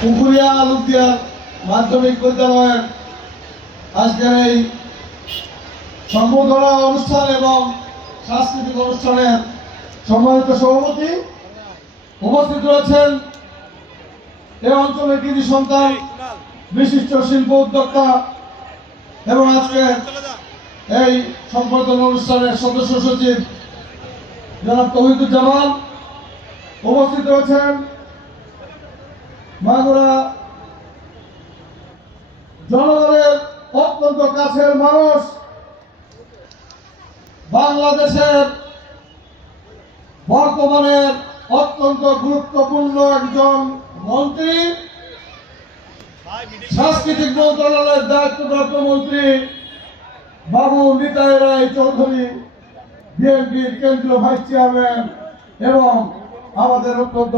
পুকুরিয়া আলুদিয়া মাধ্যমিক বিদ্যালয়ের আজকের এই সম্বোধনা অনুষ্ঠান এবং সাংস্কৃতিক অনুষ্ঠানের সম্মানিত সভাপতি উপস্থিত রয়েছেন এই অঞ্চলের কৃতি সন্তান বিশিষ্ট শিল্প উদ্যোক্তা এবং আজকে এই সম্বর্ধনা অনুষ্ঠানের সদস্য সচিব জনাব তৌহিদুজ্জামান। উপস্থিত রয়েছেন মাগুরা জনগণের অত্যন্ত কাছের মানুষ, বাংলাদেশের বর্তমানের অত্যন্ত গুরুত্বপূর্ণ একজন মন্ত্রী, সাংস্কৃতিক মন্ত্রণালয়ের দায়িত্বপ্রাপ্ত মন্ত্রী বাবু নিতাই রায় চৌধুরী, বিএনপির কেন্দ্রীয় ভাইস চেয়ারম্যান এবং আমাদের অত্যন্ত